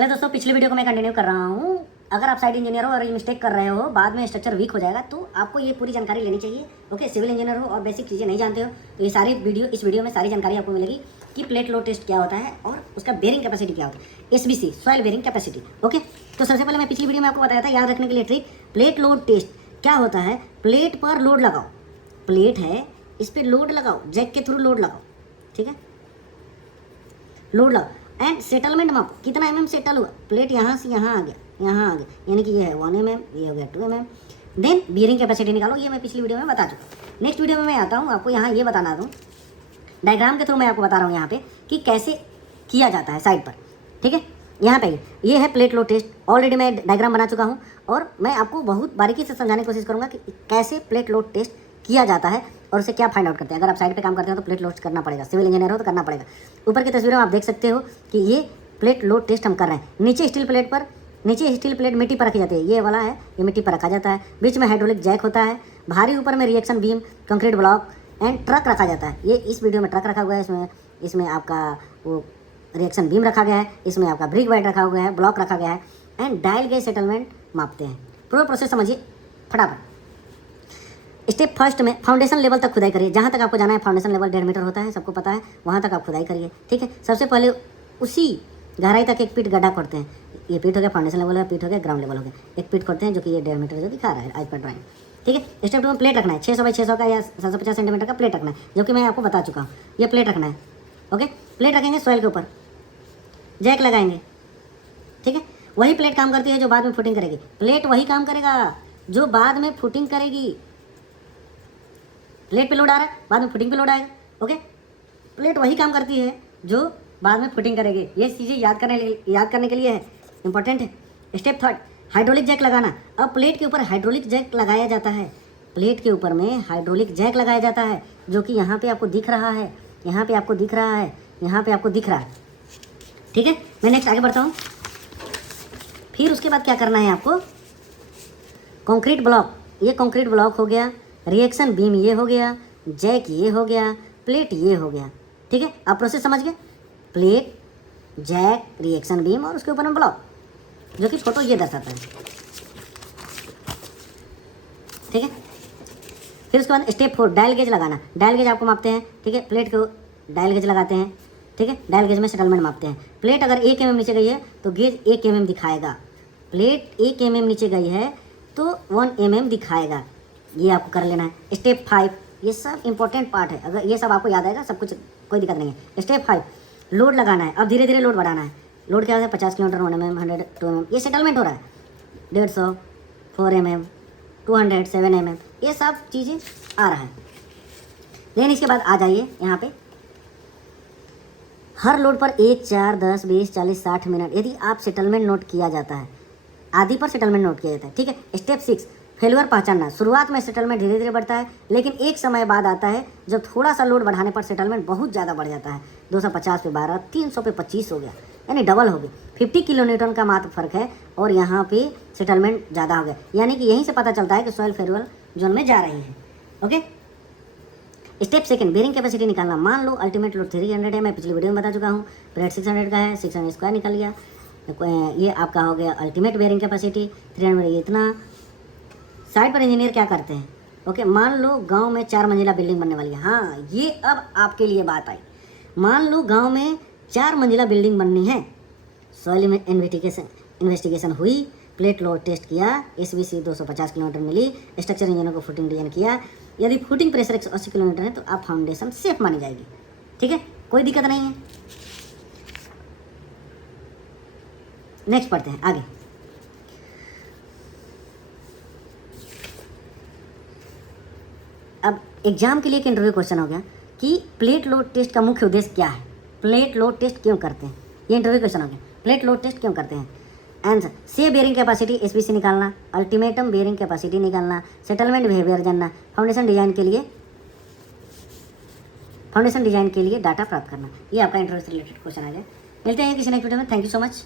चलो दोस्तों, पिछले वीडियो को मैं कंटिन्यू कर रहा हूँ। अगर आप साइड इंजीनियर हो और ये मिस्टेक कर रहे हो, बाद में स्ट्रक्चर वीक हो जाएगा, तो आपको ये पूरी जानकारी लेनी चाहिए। ओके, सिविल इंजीनियर हो और बेसिक चीज़ें नहीं जानते हो तो ये सारी इस वीडियो में सारी जानकारी आपको मिलेगी कि प्लेट लोड टेस्ट क्या होता है और उसका बेरिंग कैपेसिटी क्या होता है, SBC soil bearing capacity. Okay, तो सबसे पहले मैं पिछली वीडियो में आपको बताया था, याद रखने के लिए ट्रिक, प्लेट लोड टेस्ट क्या होता है। प्लेट पर लोड लगाओ, प्लेट है इस पर लोड लगाओ, जैक के थ्रू लोड लगाओ, ठीक है, लोड लगाओ एंड सेटलमेंट माप, कितना mm सेटल हुआ। प्लेट यहाँ से यहाँ आ गया, यहाँ आ गया, यानी कि ये है 1 mm, ये हो गया 2 mm। देन बियरिंग कैपेसिटी निकालो, ये मैं पिछली वीडियो में बता चुका। नेक्स्ट वीडियो में मैं आता हूँ, आपको यहाँ ये बताना दूँ, डायग्राम के थ्रू मैं आपको बता रहा हूँ यहाँ पे कि कैसे किया जाता है साइड पर, ठीक है। यहाँ पे ये है प्लेट लोड टेस्ट, ऑलरेडी मैं डायग्राम बना चुका हूँ और मैं आपको बहुत बारीकी से समझाने की कोशिश करूँगा कि कैसे प्लेट लोड टेस्ट किया जाता है और उसे क्या फाइंड आउट करते हैं। अगर आप साइड पे काम करते हो तो प्लेट लोड करना पड़ेगा, सिविल इंजीनियर हो तो करना पड़ेगा। ऊपर की तस्वीरों में आप देख सकते हो कि ये प्लेट लोड टेस्ट हम कर रहे हैं। नीचे स्टील प्लेट मिट्टी पर रखी जाती है, ये वाला है, ये मिट्टी पर रखा जाता है। बीच में हाइड्रोलिक जैक होता है, भारी ऊपर में reaction beam, concrete block and truck रखा जाता है। ये इस वीडियो में ट्रक रखा हुआ है, इसमें आपका वो रिएक्शन बीम रखा गया है, इसमें आपका ब्रिक वाइट रखा हुआ है, ब्लॉक रखा गया है एंड डायल गेज सेटलमेंट मापते हैं। पूरा प्रोसेस समझिए फटाफट। स्टेप फर्स्ट में फाउंडेशन लेवल तक खुदाई करिए, जहाँ तक आपको जाना है। फाउंडेशन लेवल 1.5 मीटर होता है, सबको पता है, वहाँ तक आप खुदाई करिए, ठीक है। सबसे पहले उसी गहराई तक एक पीट गड्ढा खोदते हैं। ये पीट हो गया फाउंडेशन लेवल, है पीट हो गया ग्राउंड लेवल हो गया, एक पीट खोदते हैं जो कि ये 1.5 मीटर जो दिखा रहा है आज पर ड्राइंग, ठीक है। स्टेप 2 में प्लेट रखना है, 600 बाई 600 का या 750 सेंटीमीटर का प्लेट रखना है, जो कि मैं आपको बता चुका हूँ। ये प्लेट रखना है, ओके। प्लेट रखेंगे सॉइल के ऊपर, जैक लगाएंगे, ठीक है। वही प्लेट काम करती है जो बाद में फुटिंग करेगी। प्लेट वही काम करेगा जो बाद में फुटिंग करेगी। प्लेट पे लोड आ रहा है, बाद में फुटिंग पे लोड आएगा, ओके। प्लेट वही काम करती है जो बाद में फुटिंग करेगी। ये चीज़ें याद करने के लिए है, इंपॉर्टेंट है। स्टेप 3, हाइड्रोलिक जैक लगाना। अब प्लेट के ऊपर हाइड्रोलिक जैक लगाया जाता है, प्लेट के ऊपर में हाइड्रोलिक जैक लगाया जाता है, जो कि यहाँ पे आपको दिख रहा है, यहाँ पे आपको दिख रहा है, यहाँ पे आपको दिख रहा है, ठीक है। मैं नेक्स्ट आगे बढ़ता हूँ। फिर उसके बाद क्या करना है आपको, कंक्रीट ब्लॉक, ये कंक्रीट ब्लॉक हो गया, रिएक्शन बीम ये हो गया, जैक ये हो गया, प्लेट ये हो गया, ठीक है। आप प्रोसेस समझ गए, प्लेट, जैक, रिएक्शन बीम और उसके ऊपर में ब्लॉक, जो कि फोटो ये दर्शाता है, ठीक है। फिर उसके बाद स्टेप 4, डायल गेज लगाना। डायल गेज आपको मापते हैं, ठीक है। प्लेट को डायल गेज लगाते हैं, ठीक है। डायल गेज में सेटलमेंट मापते हैं। प्लेट अगर 1 mm नीचे गई है तो गेज 1 mm दिखाएगा। प्लेट 1 mm नीचे गई है तो 1 mm दिखाएगा। ये आपको कर लेना है। स्टेप 5, ये सब इंपॉर्टेंट पार्ट है, अगर ये सब आपको याद आएगा सब कुछ, कोई दिक्कत नहीं है। स्टेप 5, लोड लगाना है। अब धीरे धीरे लोड बढ़ाना है। लोड क्या है, 50 किलोमीटर, 1 mm, 100, 2 mm, ये सेटलमेंट हो रहा है। 150, 4 mm, 200, 7 mm, ये सब चीज़ें आ रहा है। लेकिन इसके बाद आ जाइए यहाँ पे, हर लोड पर 1, 4, 10, 20, 40, 60 मिनट यदि आप सेटलमेंट नोट किया जाता है, आदि पर सेटलमेंट नोट किया जाता है, ठीक है। स्टेप 6, फेलुअर पहचानना। शुरुआत में सेटलमेंट धीरे धीरे बढ़ता है, लेकिन एक समय बाद आता है जब थोड़ा सा लोड बढ़ाने पर सेटलमेंट बहुत ज़्यादा बढ़ जाता है। 250 पे 12, 300 पे 25 हो गया, यानी डबल हो गया। 50 किलो न्यूटन का मात्र फर्क है और यहाँ पे सेटलमेंट ज़्यादा हो गया, यानी कि यहीं से पता चलता है कि सॉइल फेल्यूर जोन में जा रही है, ओके। स्टेप 2, बेरिंग कैपेसिटी निकालना। मान लो अल्टीमेट लोड 300 है, मैं पिछली वीडियो में बता चुका हूँ। प्लेट 600 का है, 600 स्क्वायर निकल गया, ये आपका हो गया अल्टीमेट बेरिंग कैपेसिटी 300, ये इतना। साइड पर इंजीनियर क्या करते हैं, ओके। मान लो गांव में 4 मंजिला बिल्डिंग बनने वाली है। हाँ, ये अब आपके लिए बात आई। मान लो गांव में 4 मंजिला बिल्डिंग बननी है। सॉइल में इन्वेस्टिगेशन हुई, प्लेट लोड टेस्ट किया, SBC 250 किलोमीटर मिली, स्ट्रक्चर इंजीनियर को फुटिंग डिजाइन किया। यदि फुटिंग प्रेशर 180 किलोमीटर है तो आप फाउंडेशन सेफ मानी जाएगी, ठीक है, कोई दिक्कत नहीं है। नेक्स्ट पढ़ते हैं आगे। अब एग्जाम के लिए एक इंटरव्यू क्वेश्चन हो गया कि प्लेट लोड टेस्ट का मुख्य उद्देश्य क्या है, प्लेट लोड टेस्ट क्यों करते हैं, ये इंटरव्यू क्वेश्चन हो गया। प्लेट लोड टेस्ट क्यों करते हैं? आंसर, से बेरिंग कैपेसिटी SBC निकालना, अल्टीमेटम बेरिंग कैपेसिटी निकालना, सेटलमेंट बिहेवियर जानना, फाउंडेशन डिजाइन के लिए डाटा प्राप्त करना। ये आपका इंटरव्यू से रिलेटेड क्वेश्चन आ गया। मिलते हैं किसी नेक्स्ट वीडियो में। Thank you so much.